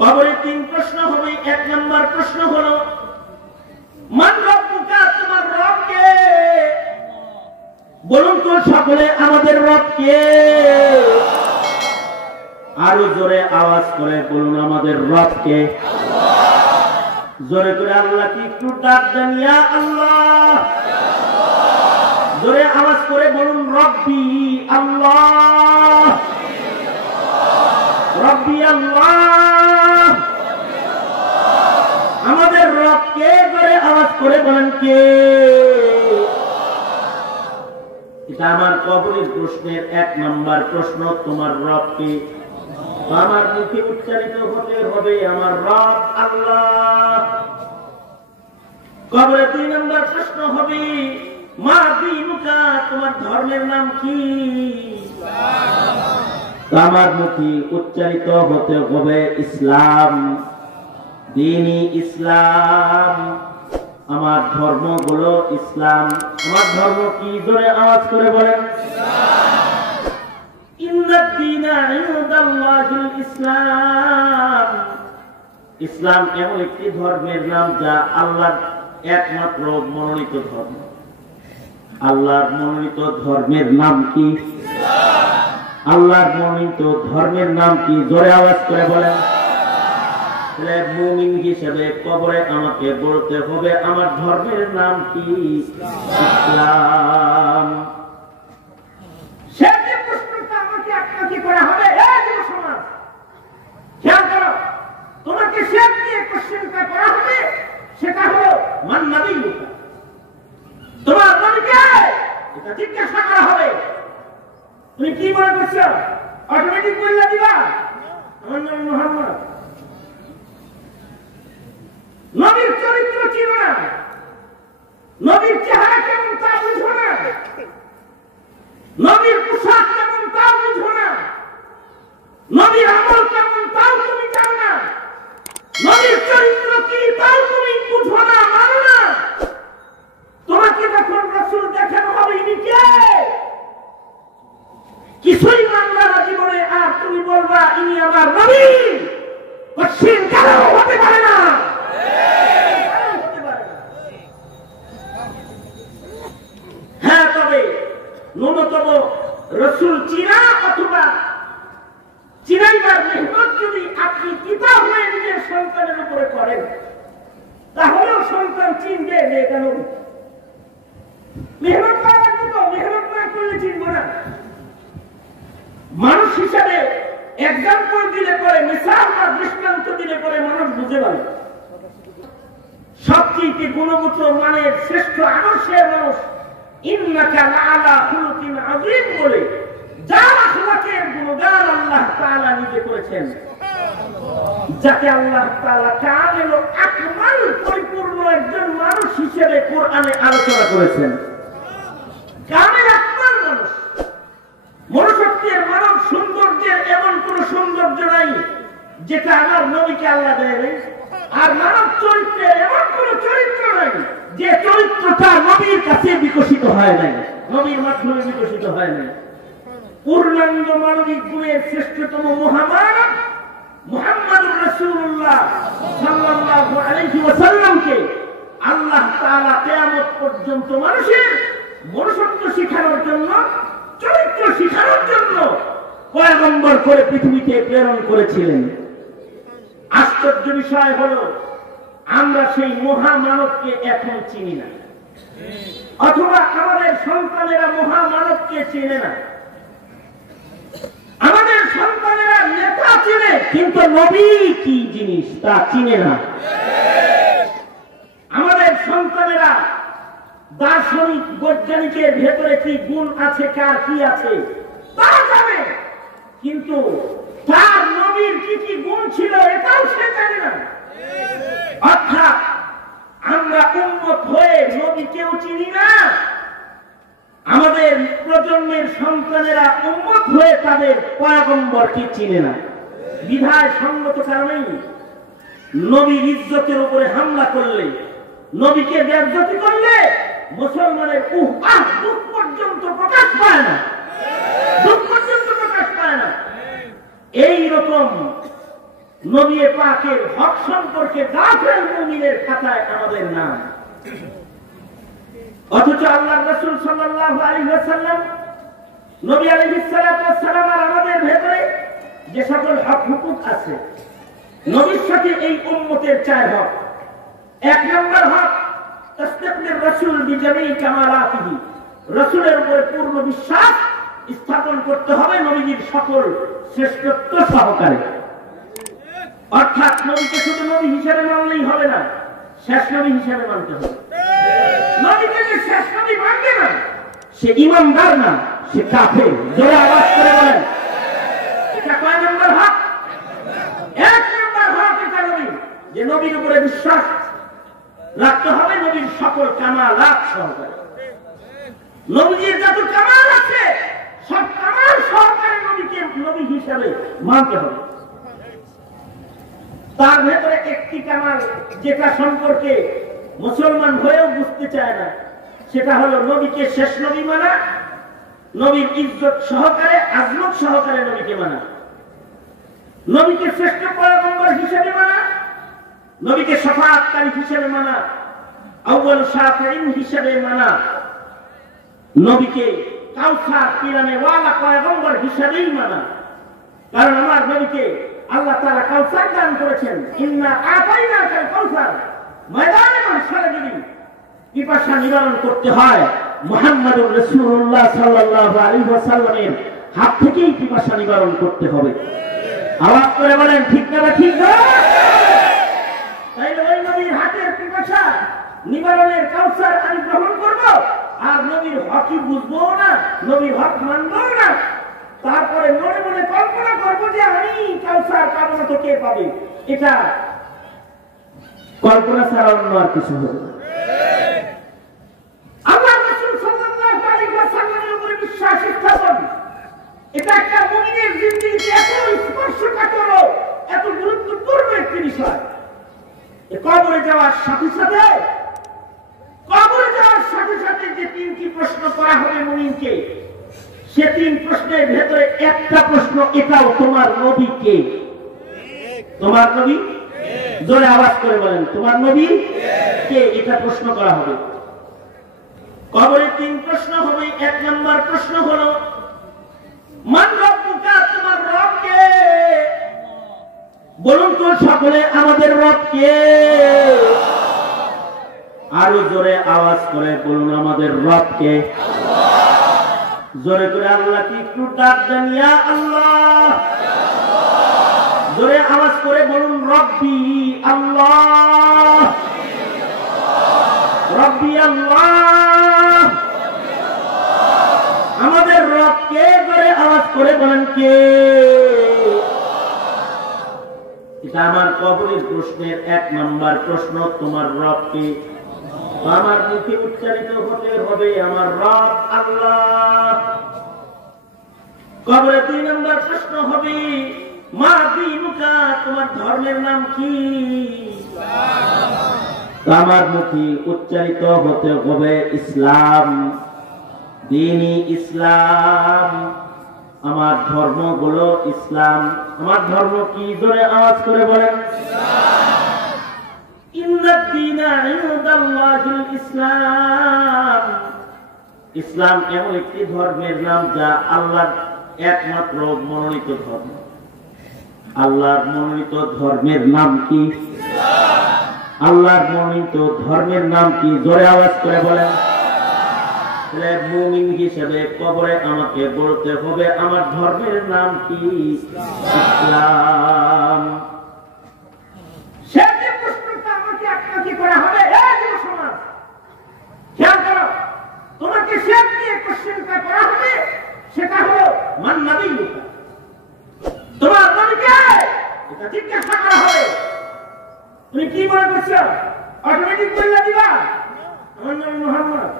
কবরে তিন প্রশ্ন হবে। এক নম্বর প্রশ্ন হলো মান রব্বুকা, তোমার রব কে? বলুন তো সকলে, আমাদের রব কে? আরো জোরে আওয়াজ করে বলুন, আমাদের রব কে? জোরে করে আল্লাহকে একটু ডাক দেন, ইয়া আল্লাহ। জোরে আওয়াজ করে বলুন, রব্বি আল্লাহ, রব্বি আল্লাহ। আমাদের রব কে? জোরে আওয়াজ করে বলেন, কে? এটা আমার কবরের প্রশ্নের এক নম্বর প্রশ্ন, তোমার রব কে? আমার মুখে উচ্চারিত হতে হবে, আমার রব আল্লাহ। কবরে দুই নম্বর প্রশ্ন হবে মা দীনুকা, তোমার ধর্মের নাম কি? আমার মুখে উচ্চারিত হতে হবে ইসলাম, দ্বীনি ইসলাম। আমার ধর্ম হলো ইসলাম। আমার ধর্ম কি? জোরে আওয়াজ করে বলেন, ইসলাম। ইসলাম এমন একটি ধর্মের নাম যা আল্লাহর একমাত্র মনোনীত ধর্ম। আল্লাহর মনোনীত ধর্মের নাম কি? আল্লাহর মনোনীত ধর্মের নাম কি? জোরে আওয়াজ করে বলেন। মুমিন হিসেবে কবরে আমাকে বলতে হবে আমার ধর্মের নাম কি? ইসলাম। তোমাকে করা হবে, সেটা হলো মান নবিয়্যুকা, তোমার নবী কে? এটা জিজ্ঞাসা করা হবে। তুমি কি মনে করছো অটোমেটিক বললে দিবা আমার নাম মুহাম্মদ? নবীর চরিত্র চিনো না, নবীর চেহারা কেমন তা বুঝো না, নবীর পোশাক কেমন তা বুঝো না, নবীর আমল কেমন তাও তুমি জানো না, নবীর চরিত্র কি তাও তুমি বুঝো না, মানো না। তোমাকে যখন রাসূল দেখানো হবে ইনি কে, কিছুই মানবে না জীবনে, আর তুমি বলবা ইনি আমার নবী, কঠিন কারণ হতে পারে না। হ্যাঁ, তবে ন্যূনতম রাসূল চিনা অথবা চিনাইবার মেহনত যদি আপনি পিতা হয়ে নিজের সন্তানের উপরে করেন, তাহলেও সন্তান চিনবে যে কেন মেহনত করার মতো। মেহনত না করলে চিনব না। মানুষ হিসাবে এক্সাম্পল দিলে পরে, মিসাল বা দৃষ্টান্ত দিলে পরে মানুষ বুঝে পারে। সবচেয়ে গুণগত মানের শ্রেষ্ঠ আদর্শের মানুষ ইন্নাকা লাআলা খুলুকিন আযীম বলে যার আখলাকের গুণগান আল্লাহ তাআলা নিজে করেছেন, যাকে আল্লাহ তাআলা কামিল ও আকমাল পরিপূর্ণ একজন মানুষ হিসেবে কোরআনে আলোচনা করেছেন। কামিল আকমাল মানুষ, মনুষ্যত্বের মানব সৌন্দর্যের এমন কোন সৌন্দর্য নাই যেটা আমার নবীকে আল্লাহ দেয়, আর মানব চরিত্রের এমন কোন চরিত্র নাই যে চরিত্রটা নবীর কাছে বিকশিত হয় নাই, নবীর মাধ্যমে বিকশিত হয় নাই। পূর্ণাঙ্গ মানবিক গুণের শ্রেষ্ঠতম মহামানব মুহাম্মদুর রাসূলুল্লাহ সাল্লাল্লাহু আলাইহি ওয়াসাল্লামকে আল্লাহ তাআলা কিয়ামত পর্যন্ত মানুষের মনুষ্যত্ব শিখানোর জন্য, চরিত্র শিখানোর জন্য পয়গম্বর করে পৃথিবীতে প্রেরণ করেছিলেন। আশ্চর্য বিষয় হলো আমরা সেই মহামানবকে এখন চিনি না, অথবা আমাদের সন্তানেরা মহামানবকে চিনে না। আমাদের সন্তানেরা নেতা চিনে, কিন্তু নবী কি জিনিস তা চিনে না। আমাদের সন্তানেরা দার্শনিক বৈজ্ঞানিকের ভেতরে কি গুণ আছে, কার কি আছে তা জানে, কিন্তু তার নবীর কি কি গুণ ছিল এটাও সে জানে না। অর্থাৎ আমরা উম্মত হয়ে নবীকেও চিনি না, আমাদের প্রজন্মের সন্তানেরা উম্মত হয়ে তাদের পয়গম্বরকে চিনে না। বিধায় সঙ্গত কারণেই নবীর ইজ্জতের উপরে হামলা করলে, নবীকে বেইজ্জতি করলে মুসলমানের দুঃখ পর্যন্ত প্রকাশ পায় না, দুঃখ পর্যন্ত প্রকাশ পায় না। এই রকম নবী পাকের হক সম্পর্কে গাফেল মুমিনের খাতায় আমাদের নাম। অথচ আল্লাহর রাসূল সাল্লাল্লাহু আলাইহি ওয়াসাল্লাম নবী আলাইহিস সালাতু ওয়াস সালাম আর আমাদের ভেতরে যে সকল হক হুকুক আছে, নবীর সাথে এই উম্মতের চার হক। এক নম্বর হক তাসদিকুর রাসূল বিজামিই কামালাতিহি, রাসূলের উপরে পূর্ণ বিশ্বাস স্থাপন করতে হবে নবীজির সকল শ্রেষ্ঠত্ব সহকারে। অর্থাৎ নবীকে শুধু নবী হিসেবে মানলেই হবে না, শেষ নবী হিসেবে মানতে হবে। নবীকে যে শেষ নবী মানবে না সে ঈমানদার না, সে কাফের। জোরে আওয়াজ করে বলেন, এটা কয় নম্বর হক? এক নম্বর হক এটা নবী, যে নবীর উপরে বিশ্বাস রাখতে হবে নবীর সকল কামালাত সহকারে। নবীর যত কামাল আছে সব কামাল সহকারে নবীকে নবী হিসাবে মানতে হবে। তার ভেতরে একটি কামাল যেটা সম্পর্কে মুসলমান হয়েও বুঝতে চায় না, সেটা হলো নবীকে শেষ নবী মানা, নবীর ইজ্জত সহকারে আজমত সহকারে নবীকে মানা, নবীকে শ্রেষ্ঠ পয়গম্বর হিসেবে মানা, নবীকে শাফাআতকারী হিসেবে মানা, আউয়াল শাফিঈন হিসেবে মানা, নবীকে কাউসার পিরানে ওয়ালা পয়গম্বর হিসেবেই মানা। কারণ আমার নবীকে আল্লাহ তাআলা কাউসার দান করেছেন, ইন্না আতাইনাকাল কাউসার। ময়দানে মাহশারে যদি পিপাসা নিবারণ করতে হয় মুহাম্মদুর রাসূলুল্লাহ সাল্লাল্লাহু আলাইহি ওয়াসাল্লামের হাত থেকেই পিপাসা নিবারণ করতে হবে। আওয়াজ করে বলেন ঠিক না? ঠিক না? তাইলে ওই নবীর হাতের পিপাসা নিবারণের কাউসার আমি গ্রহণ করব, আর নবীর হকই বুঝবো না, নবীর হক মানবো না, তারপরে মনে মনে কল্পনা করবো যে আমি কাউসার পাবো না তো কে পাবে। এটা কল্পনা ছাড়া অন্য আর কিছু হবে না। আল্লাহর রাসূল সাল্লাল্লাহু আলাইহি ওয়াসাল্লামের উপরে বিশ্বাস স্থাপন, এটা একটা মুমিনের জিন্দেগিতে এত স্পর্শকাতর, এত গুরুত্বপূর্ণ একটি বিষয়। কবরে যাওয়ার সাথে সাথে যে তিনটি প্রশ্ন করা হবে মুমিনকে, সে তিন প্রশ্নের ভেতরে একটা প্রশ্ন এটাও, তোমার নবী কে? তোমার নবী? জোরে আওয়াজ করে বলেন, তোমার নবী কে? এটা প্রশ্ন করা হবে। কবরে তিন প্রশ্ন হবে। এক নম্বর প্রশ্ন হলো মান রব্বুকা, তোমার রব কে? বলুন তো সকলে, আমাদের রব কে? আরো জোরে আওয়াজ করে বলুন, আমাদের রব কে? জোরে করে আল্লাহ কি একটু ডাক দেন, ইয়া আল্লাহ। জোরে আওয়াজ করে বলুন, রব্বি আল্লাহ, রব্বি আল্লাহ। আমাদের রব কে? জোরে আওয়াজ করে বলেন কে? এটা আমার কবরের প্রশ্নের এক নম্বর প্রশ্ন, তোমার রব কে? আমার মুখে উচ্চারিত হতে হবে, আমার রব আল্লাহ। কবরে দুই নম্বর প্রশ্ন হবে মা দীনুকা, তোমার ধর্মের নাম কি? আমার মুখে উচ্চারিত হতে হবে ইসলাম, দ্বীনি ইসলাম। আমার ধর্ম হলো ইসলাম। আমার ধর্ম কি? জোরে আওয়াজ করে বলেন, ইসলাম। ইসলাম এমন একটি ধর্মের নাম যা আল্লাহর একমাত্র মনোনীত ধর্ম। আল্লাহর মনোনীত ধর্মের নাম কি? আল্লাহর মনোনীত ধর্মের নাম কি? জোরে আওয়াজ করে বলেন। মুমিন হিসেবে কবরে আমাকে বলতে হবে আমার ধর্মের নাম কি? ইসলাম। তোমাকে করা হবে, সেটা হলো মান নবিয়্যুকা, তোমার নবী কে? এটা জিজ্ঞাসা করা হবে। তুমি কি মনে করছো অটোমেটিক বললে দিবা আমার নাম মুহাম্মদ?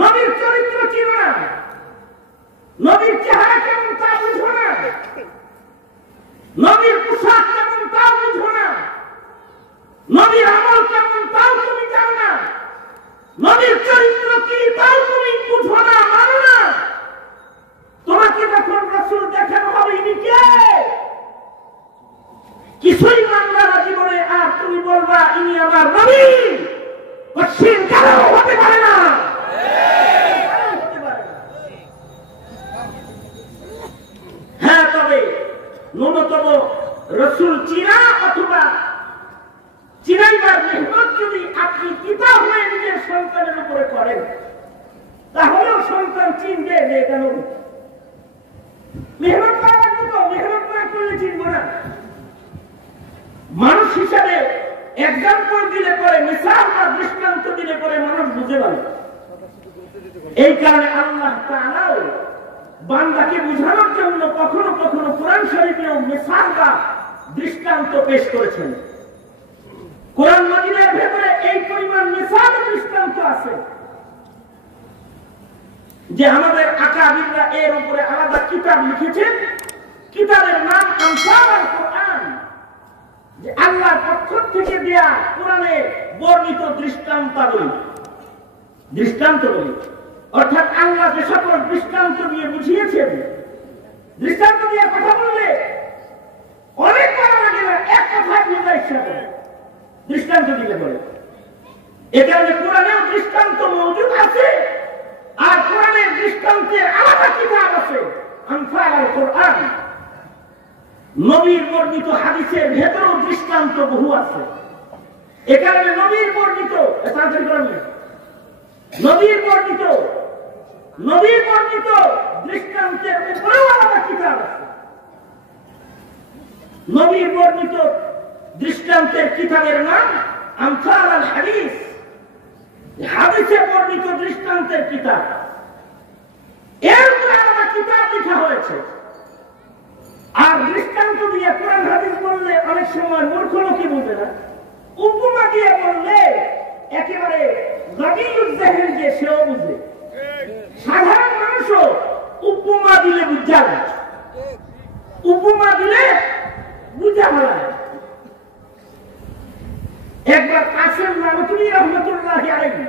নবীর চরিত্র চিনো না, নবীর চেহারা কেমন তা বুঝো না, নবীর পোশাক কেমন তা বুঝো না, নবীর আমল কেমন তাও তুমি জানো না, নবীর চরিত্র কি তাও তুমি বুঝো না, মানো না। তোমাকে যখন রাসূল দেখানো হবে ইনি কে, ইনি আমার নবী, কঠিন কারো হতে পারে না। হ্যাঁ, তবে ন্যূনতম রসুল চিনা অথবা চিনাইবার মেহনত যদি আপনি কিতাব হয়ে নিজের সন্তানের উপরে করেন, তাহলেও সন্তান চিনবে যে এটা নবী। মেহনত করা লাগবে তো, মেহনত না করলে চিনব না। মানুষ হিসাবে এক্সাম্পল দিলে পরে, মিসাল বা দৃষ্টান্ত দিলে পরে মানুষ বুঝে পারে। এই কারণে আল্লাহ তাআলাও বান্দাকে বুঝানোর জন্য কখনো কখনো কোরআন শরীফেও মিসাল বা দৃষ্টান্ত পেশ করেছেন। কোরআন মাজিদের ভেতরে এই পরিমাণ মিসাল দৃষ্টান্ত আছে যে আমাদের আকাবিররা এর উপরে আলাদা কিতাব লিখেছেন। কিতাবের নাম আমসালুল কোরআন, যে আল্লাহর পক্ষ থেকে দেয়া কোরআনে বর্ণিত দৃষ্টান্তগুলি, অর্থাৎ আল্লাহ যে সকল দৃষ্টান্ত দিয়ে বুঝিয়েছেন। দৃষ্টান্ত দিয়ে কথা বললে অনেক ভালো লাগে না, এক কথা বুঝাই সাথে দৃষ্টান্ত দিলে পরে। এ কারণে কোরআনেও দৃষ্টান্ত মওজুদ আছে, আর কোরআনের দৃষ্টান্তের আলাদা কিতাব আছে আমসালুল কোরআন। নবীর বর্ণিত হাদিসের ভেতরেও দৃষ্টান্ত বহু আছে। এ কারণে নবীর বর্ণিত দৃষ্টান্তের উপরেও আলাদা কিতাব আছে। নবীর বর্ণিত দৃষ্টান্তের কিতাবের নাম আমসালুল হাদিস, হাদিসে বর্ণিত দৃষ্টান্তের কিতাব। এর উপরে আলাদা কিতাব লেখা হয়েছে। আর দৃষ্টান্ত দিয়ে কোরআন হাদিস বললে অনেক সময় মূর্খ লোকে বুঝে না। উপমা দিয়ে বললে একেবারে গদিউল জাহিল যে সেও বুঝে। সাধারণ মানুষও উপমা দিলে বুঝা যায়, উপমা দিলে বুঝা হয়। একবার কাসেম নানতুবি রহমতুল্লাহি আলাইহি,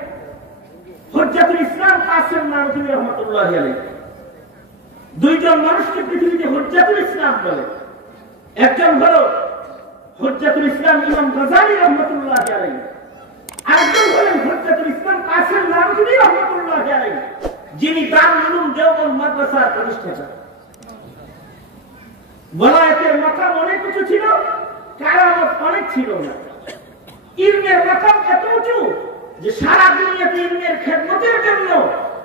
হুজ্জাতুল ইসলাম কাসেম নানতুবি রহমতুল্লাহি আলাইহি, দুইজন মানুষকে পৃথিবীতে হুজ্জাতুল ইসলাম বলে। একজন হলো হুজ্জাতুল ইসলাম ইমাম গাযালি রহমতুল্লাহি আলাইহি, আরেকজন হলেন হুজ্জাতুল ইসলাম কাসেম নানতুবি রহমতুল্লাহি আলাইহি, যিনি দারুল উলুম দেওবন্দ মাদ্রাসার প্রতিষ্ঠাতা। ওয়ালায়াতের মাকাম অনেক উঁচু ছিল, কারামত অনেক ছিল না। ইলমের মাকাম এত উঁচু যে সারা দুনিয়াতে ইলমের খেদমতের জন্য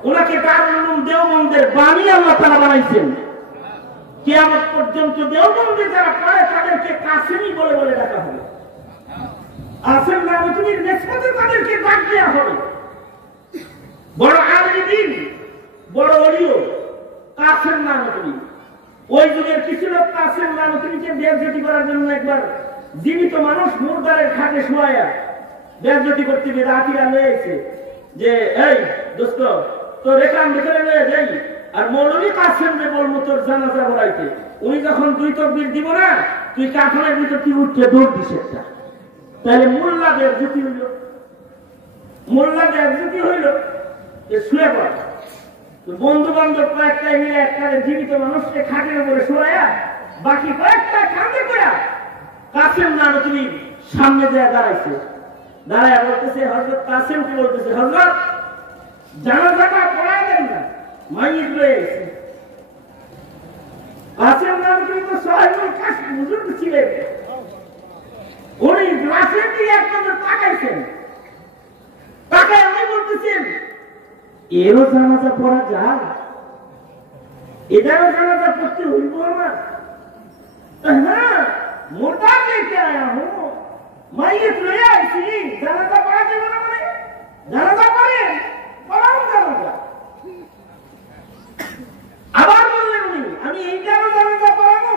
ওনাকে দারুল উলুম দেওবন্দের বাণী আল্লাহ তাআলা বানাইছেন। কিয়ামত পর্যন্ত দেওবন্দে যারা পড়ে তাদেরকে কাসেমি বলে বলে ডাকা হবে। কাসেম নানতুবির নিসবতে তাদেরকে ডাক দেওয়া হবে। বড় আলিম, বড় ওলিও কাসেম নানতুবি। ওই যুগের কিছু লোক কাসেম নানতুবিকে বেইজ্জতি করার জন্য একবার জীবিত মানুষ মুরদারের খাটে শোয়ায়া বেইজ্জতি করতে গিয়ে রাতিরা লয়েছে যে, এই দোস্ত তোর এখান ভিতরে লয়ে যাই, আর মৌলভী কাসেমকে বলবো তোর জানাজা পড়াইতে। উনি যখন দুই তাকবীর দিব না, তুই কাফনের ভিতর তুই উঠতে দৌড় দিস একটা। তাহলে মোল্লা বেইজ্জতি হইল, শুয়ে পড়। বন্ধু বান্ধব কয়েকটা মিলে একটা জীবিত মানুষকে খাটের উপরে শোয়া, বাকি কয়েকটা কান্দে করা কাসেম নানতুবি সামনে যায় দাঁড়াইছে। দাঁড়ায় বলতেছে, হযরত কাসেমকে বলতেছে, হযরত জানাজাটা পড়াই দেন না, মাইয়িত রয়ে গেছে। কাসেম নানতুবি তো সাহেবুল কাশফ হুজুর ছিলেন, উনি গ্লাসের দিকে আপনাদের তাকাইছেন। তাকায় আমি বলতেছেন, এরও জানাজা পড়া যায়, এটারও জানাজা পড়তে হইব আমার? হ্যাঁ, মোটা দেখে আয়া হো, মাইয়িত রয়ে আইছি, জানাজা পড়া যাবে না? মানে জানাজা পড়েন, পড়াও জানাজা। আবার বললেন উনি, আমি এইটারও জানাজা পড়াবো?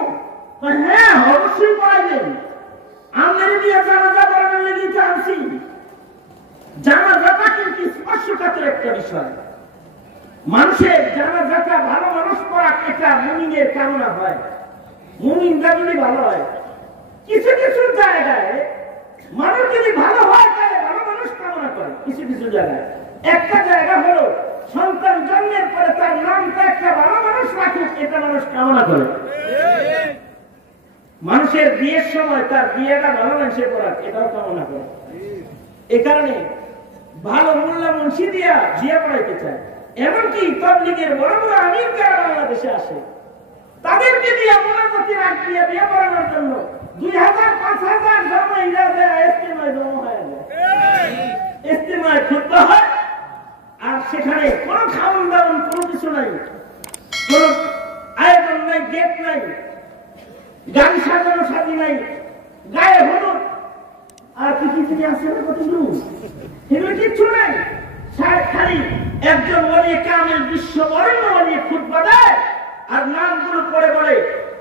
হ্যাঁ, অবশ্যই পড়াইবেন। আমাদের দিয়ে জানাজা পড়ানোর লেগে আনছি। জানাজাটা কিন্তু স্পর্শকাতর একটা বিষয়। মানুষের জানাজাটা ভালো মানুষ পড়া এটা মুমিনের কামনা হয়। মুমিনরা যদি ভালো হয়, কিছু কিছু জায়গায় মানুষ যদি ভালো হয় তাহলে ভালো মানুষ কামনা করে। কিছু কিছু জায়গায়, একটা জায়গা হলো সন্তান জন্মের পরে তার নামটা একটা ভালো মানুষ রাখুক, এটা মানুষ কামনা করে। মানুষের বিয়ের সময় তার বিয়েটা ভালো মানুষের করার এটাও কামনা করে। এ কারণে ভালো মোল্লা মুন্সি দিয়া বিয়ে পড়াইতে চায়। এমনকি তাবলীগের বড় বড় আমির যারা বাংলাদেশে আসে তাদেরকে দিয়ে মোনাজাতি রাখ দিয়ে বিয়ে পড়ানোর জন্য 2000-5000 জামাইরা যায় ইস্তেমায় জমা হয়ে যায়। ইস্তেমায় খুতবা হয় আর সেখানে কোনো খাওয়ান দাওয়ান কোনো কিছু নাই, কোনো আয়োজন নাই, গেট নাই, গাড়ি সাজানো সাজি নাই, গায়ে হলুদ আর কিছু আছে না কতগুলো, এগুলো কিচ্ছু নাই। খালি একজন ওলি কামিল বিশ্ববরেণ্য ওলি খুতবা দেয় আর নামগুলো পড়ে বলে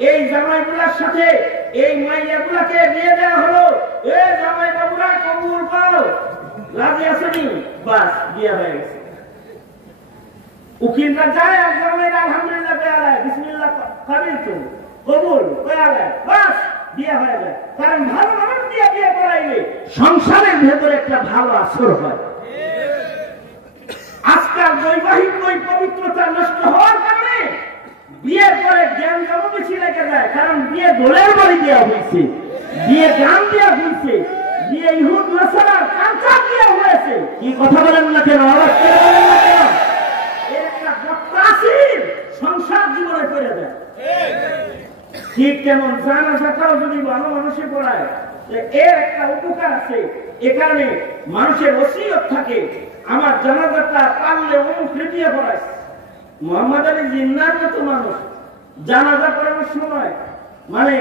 এই জামাইগুলার সাথে এই মাইয়াগুলাকে বিয়ে দেওয়া হলো, এই জামাই বাবুরা কবুল করো, রাজি আসেনি, বাস বিয়ে হয়ে গেছে। উকিলরা যায় আর জামাইরা আলহামদুলিল্লাহ বেয়ালায় বিসমিল্লাহ কাবিল তো কবুল বেয়ালায়, বাস বিয়ে হয়ে যায়। কারণ ভালো মানুষ দিয়ে বিয়ে করাইলে সংসারের ভেতরে একটা ভালো আসর হয়। আজকাল বৈবাহিক ওই পবিত্রতা নষ্ট হওয়ার কারণে বিয়ের পরে জ্ঞান জমা বেশি লেগে যায়। কারণ বিয়ে দোলের বাড়ি দেওয়া হয়েছে, বিয়ে গান দেওয়া হয়েছে, বিয়ে ইহুদ নাসারার কালচার দেওয়া হয়েছে। কি কথা বলেন না কেন, আওয়াজ করে বলেন না কেন? এর একটা বদতাসির সংসার জীবনে করে দেয়। ঠিক তেমন জানাজাটাও যদি ভালো মানুষে পড়ায় এর একটা উপকার আছে। এ কারণে মানুষের ওসিয়ত থাকে আমার জানাজাটা পারলে অমুক রেডিয়ে পড়ায়। মোহাম্মদ আলী জিন্নার মতো মানুষ জানাজা পড়ানোর সময় মানে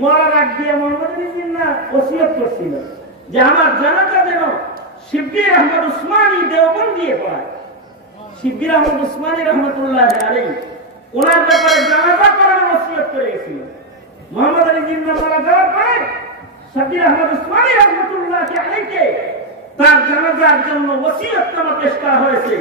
মরার আগ দিয়ে মোহাম্মদ আলী জিন্না ওসিয়ত করছিল যে আমার জানাজা যেন শিবগির আহমদ উসমানী দেওবন্দ দিয়ে পড়ায়। শিবগির আহমদ উসমানী রহমতুল্লাহ আলাইহি ওনার ব্যাপারে জানাজা করানোর ওসিয়ত করে গেছিল। মোহাম্মদ আলী জিন্না মারা যাওয়ার পরে শিবগির আহমদ উসমানী রহমতুল্লাহ আলাইহিকে তার জানাজার জন্য ওসিয়তনামা পেশ করা হয়েছে।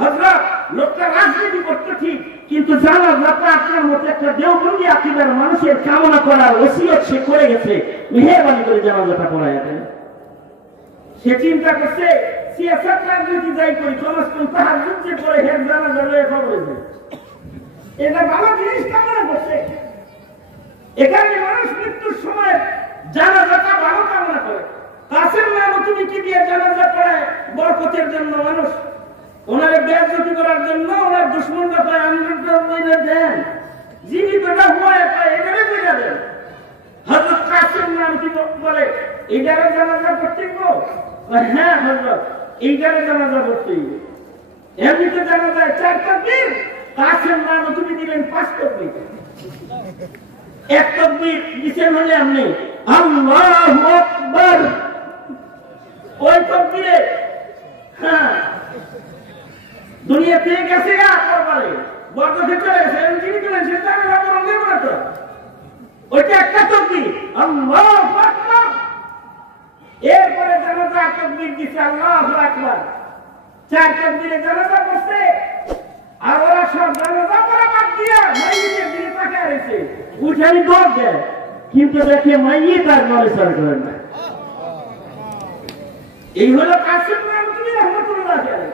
হযরত লোকটা রাজনীতি করতে ঠিক, কিন্তু জানাজাটা আপনার মতো একটা দেওবন্দি আকীদার মানুষের কামনা করার ওসিয়ত সে করে গেছে, মেহেরবানি করে জানাজাটা পড়ায়া দেন। সে চিন্তা করছে সিয়াসত রাজনীতি যাই করি কমাস কম তাহাজ্জুদ যে পড়ে হের জানাজা লয়ে খবরে যায়, এটা ভালো জিনিস কামনা করছে। এখানে মানুষ মৃত্যুর সময় জানাজাটা ভালো কামনা করে। কাসেম নানতুবিকে দিয়ে জানাজা পড়ায় বরকতের জন্য মানুষ, ওনারে বেয়াজ্জতি করার জন্য ওনার দুশমনরা পায় আমরা বইলে দেন, জীবিতটা হয় পায় এবারে বইলে দেন। হযরত কাসেম নানতুবি বলে এইটারে জানাজা করতে গো, হ্যাঁ হযরত এইটারে জানাজা করতে। এমনিতে জানা যায় 4 তাকবীর, কাসেম নানতুবি দিলেন 5 তাকবীর। 1 তাকবীর দিছেন হলে আপনি আল্লাহু আকবার, ওই তাকবীরে হ্যাঁ দুনিয়া থেকে গেছে পরবারে বরকতে চলে গেছে, যিনি দিলেন সেটা আমি ভাবলাম দেব না তো, ওইটা একটা তাকবীর আল্লাহু আকবার। এরপরে জানাজা তাকবীর দিছে আল্লাহু আকবার, 4 তাকবীরে জানাজা করছে। আর ওরা সব জানাজা পড়া বাদ দিয়া মাইয়িতের দিকে তাকায় রয়েছে, উঠানি দৌড় দেয়, কিন্তু দেখে মাইয়িত আর নড়েচড় করে না। এই হলো কাসেম নানতুবি রহমাতুল্লাহ আলাইহি।